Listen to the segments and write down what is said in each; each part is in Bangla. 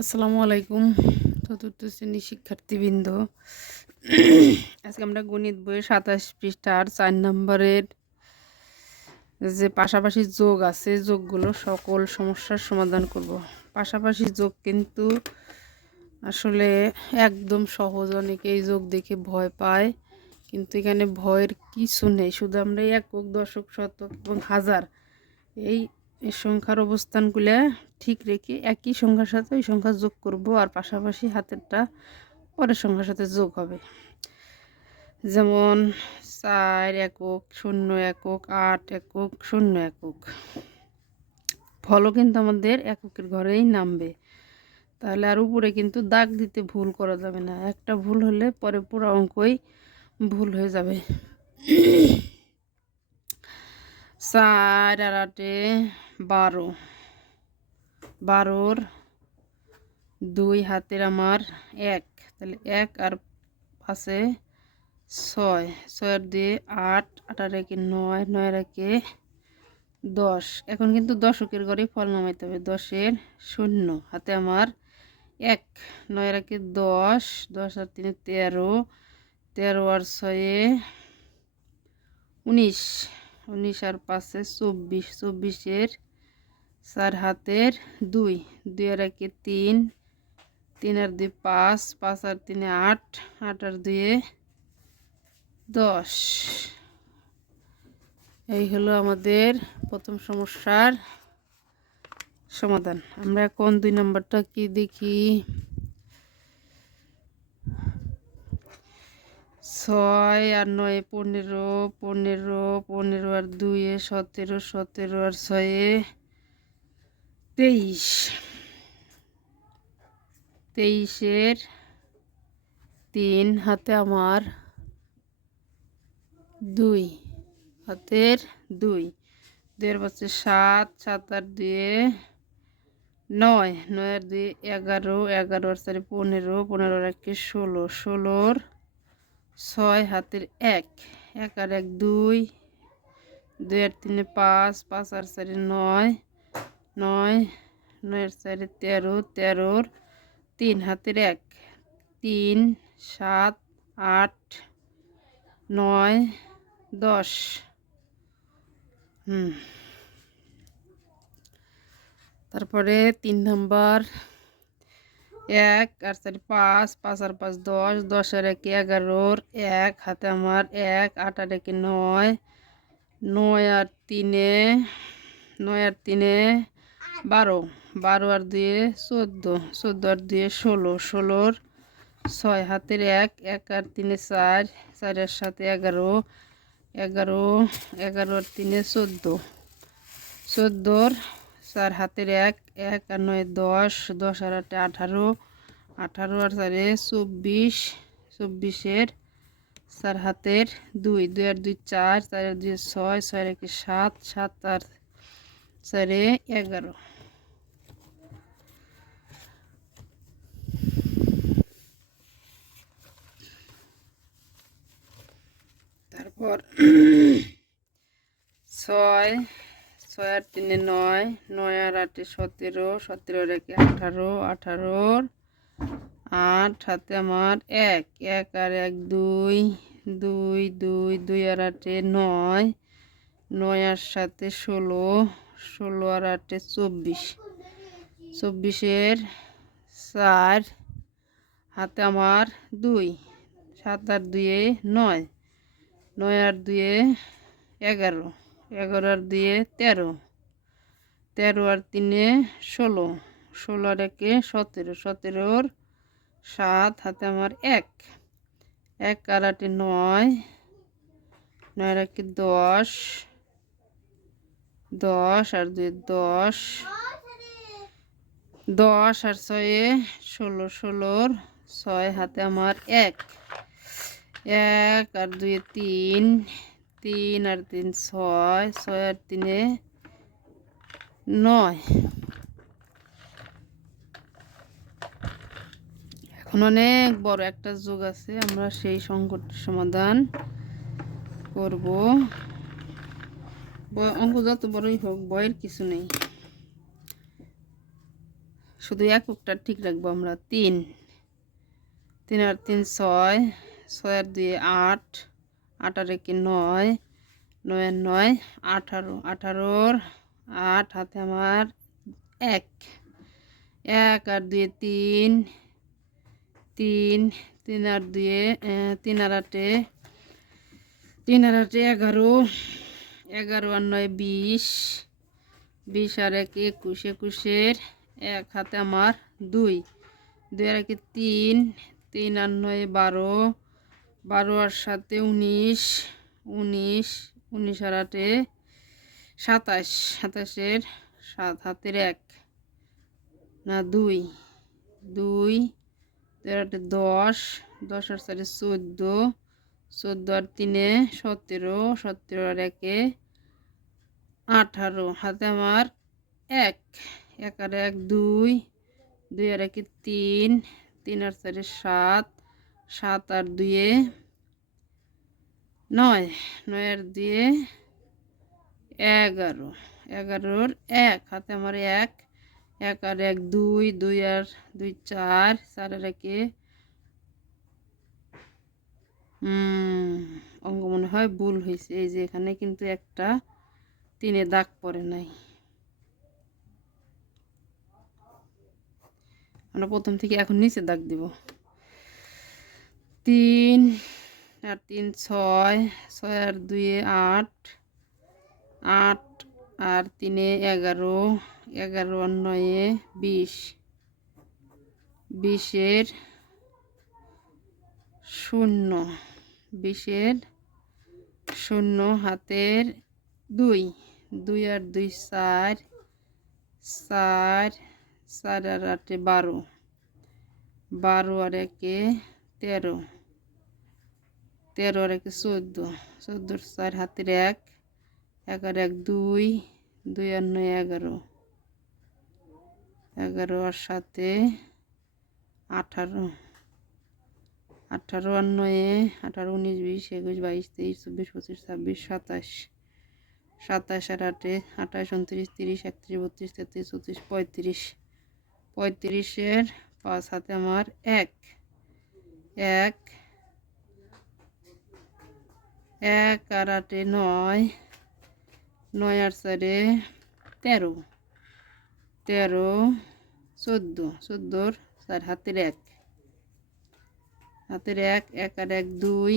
আসসালামু আলাইকুম চতুর্থ শ্রেণি শিক্ষার্থীবৃন্দ। আজকে আমরা গণিত বইয়ের সাতাশ পৃষ্ঠার চার নম্বরের যে পাশাপাশি যোগ আছে, যোগগুলো সকল সমস্যার সমাধান করব। পাশাপাশি যোগ কিন্তু আসলে একদম সহজ অনেকে এই যোগ দেখে ভয় পায়, কিন্তু এখানে ভয়ের কিছু নেই। শুধু আমরা একক, দশক, শতক এবং হাজার এই এই সংখ্যার অবস্থানগুলো ঠিক রেখে একই সংখ্যার সাথে ওই সংখ্যা যোগ করব আর পাশাপাশি হাতেরটা পরের সংখ্যার সাথে যোগ হবে। যেমন চার একক, শূন্য একক, আট একক, শূন্য একক। ফলও কিন্তু আমাদের এককের ঘরেই নামবে। তাহলে আর উপরে কিন্তু দাগ দিতে ভুল করা যাবে না। একটা ভুল হলে পরে পুরো অঙ্কই ভুল হয়ে যাবে। চার আর আটে বারো। বারোর দুই হাতের আমার এক। তাহলে এক আর আছে ছয়। ছয়ের দিয়ে আট আটার একে নয়, নয়ের একে দশ। এখন কিন্তু দশকের ঘরে ফল নামাইতে হবে। দশের শূন্য, হাতে আমার এক। নয়ের একে দশ দশ আর তিনে তেরো তেরো আর ছয়ে উনিশ। উনিশ আর পাঁচে চব্বিশ। চব্বিশের চার হাতের দুই দুই আর একে তিন তিন আর দুই পাঁচ পাঁচ আর তিনে আট আট আর দুয়ে দশ। এই হলো আমাদের প্রথম সমস্যার সমাধান। আমরা এখন দুই নম্বরটা কি দেখি? ছয় আর নয় পনেরো পনেরো পনেরো আর দুইয়ে সতেরো সতেরো আর ছয়ে তেইশ। তেইশের তিন হাতে আমার দুই, হাতের দুই। দুইয়ের পাশে সাত সাত আর দুয়ে নয়, নয়ের দুই এগারো এগারো আর চারি পনেরো পনেরো আর একে ষোলো, ষোলোর ছয় হাতের এক। এক আর এক দুই দুই আর তিনে পাঁচ পাঁচ আর চারি নয় নয় নয়ের চারি তেরো, তেরোর তিন, হাতের এক। তিন, সাত, আট, নয়, দশ। তারপরে তিন নম্বর। এক, আর চারি পাঁচ পাঁচ আর পাঁচ দশ দশ আর একে এগারোর এক, হাতে আমার এক, আট আর একে নয় নয় আর তিনে, নয় আর তিনে বারো। বারো আর দুয়ে চোদ্দ। চোদ্দ আর দুয়ে ষোলো। ষোলোর ছয়, হাতের এক এক আর তিনে চার চার আর সাথে এগারো এগারো এগারো আর তিনে চোদ্দ। চোদ্দোর চার, হাতের এক এক আর নয়, দশ। দশ আর আটে আঠারো। আঠারো আর চারে চব্বিশ। চব্বিশের চার, হাতের দুই। দুই আর দুই চার চার আর দুই ছয় ছয় আর একে সাত সাত আর চারে এগারো। তারপর ছয় ছয় আর তিনে নয় নয় আর আটে সতেরো সতেরো রেখে আঠারো, আঠারোর আট হাতে আমার এক এক আর এক দুই দুই দুই দুই আর আটে নয় নয় আর সাথে ষোলো ষোলো আর আটে চব্বিশ, চব্বিশের চার হাতে আমার দুই, সাত আর দুয়ে নয় নয় আর দুয়ে এগারো এগারো আর দুয়ে তেরো তেরো আর তিনে ষোলো ষোলো আর একে সতেরো, সতেরোর সাত হাতে আমার এক এক আর আটে নয় নয় আর একে দশ দশ আর দুই দশ দশ আর ছয়ে ষোলো, ষোলোর ছয় হাতে আমার এক। এক আর দুই তিন তিন আর তিন ছয় ছয় আর তিনে নয়। এখন অনেক বড় একটা যোগ আছে, আমরা সেই সংকটের সমাধান করব। অঙ্ক যত বড়ই হোক বয়ের কিছু নেই। শুধু এককটা ঠিক রাখব আমরা, তিন। তিন আর তিন ছয় ছয় আর দুই আট আট আর একে নয় নয় নয়, আঠারো, আঠারোর আট, হাতে আমার এক। এক আর দুয়ে তিন তিন তিন আর দুয়ে তিন আর আটে, তিন আর আটে এগারো এগারো আর নয় বিশ বিশ আর এক একুশ, একুশের এক, হাতে আমার দুই। দুই আর একে তিন তিন আর নয় বারো বারো আর সাথে উনিশ উনিশ উনিশ আর আটে সাতাশ। সাতাশের সাত, হাতের এক। না, দুই। দুই, তেরো আটে দশ দশ আর চারে চোদ্দ চোদ্দ আর তিনে সতেরো সতেরো আর একে আঠারো। হাতে আমার এক। এক আর এক, দুই। দুই আর একে তিন। তিন আর চারে সাত। সাত আর দুয়ে নয় নয় আর দুয়ে এগারো। এগারোর এক, হাতে আমার এক এক আর এক দুই দুই আর দুই চার চার আর একে অঙ্ক মনে হয় ভুল হয়েছে। এই যে এখানে কিন্তু একটা তিনে দাগ পড়ে নাই। আমরা প্রথম থেকে এখন নিচে দাগ দিব। তিন, আর তিন ছয় ছয় আর দুয়ে আট আট আর তিনে এগারো এগারো নয়ে বিশ। বিশের শূন্য বিশের শূন্য হাতের দুই দুই আর দুই চার চার চার আর আটে বারো। বারো আর একে তেরো। তেরো আর একে চোদ্দ। চোদ্দোর চার হাতের এক আর এক দুই দুই আর নয় এগারো। এগারো আর সাথে আঠারো। আঠারো আর নয়ে, আঠারো, উনিশ, বিশ, একুশ, বাইশ, তেইশ, চব্বিশ, পঁচিশ, ছাব্বিশ, সাতাশ। সাতাশ আর আটে, আঠাশ, উনত্রিশ, তিরিশ, একত্রিশ, বত্রিশ, তেত্রিশ, চৌত্রিশ, পঁয়ত্রিশ। পঁয়ত্রিশের পাঁচ হাতে আমার এক। এক এক আর আটে নয় নয় আর চারে তেরো তেরো, চোদ্দ, চোদ্দোর চার হাতের এক হাতের এক এক আর এক দুই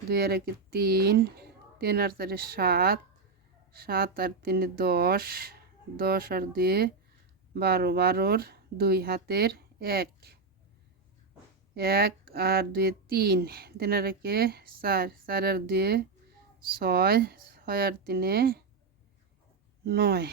দুই আর একে তিন তিন আর চারে সাত সাত আর তিনে দশ দশ আর দুয়ে বারো, বারোর দুই হাতের এক। এক আর দুয়ে তিন। তিন আর একে চার। চার আর দুয়ে ছয়। ছয় আর তিনে নয়।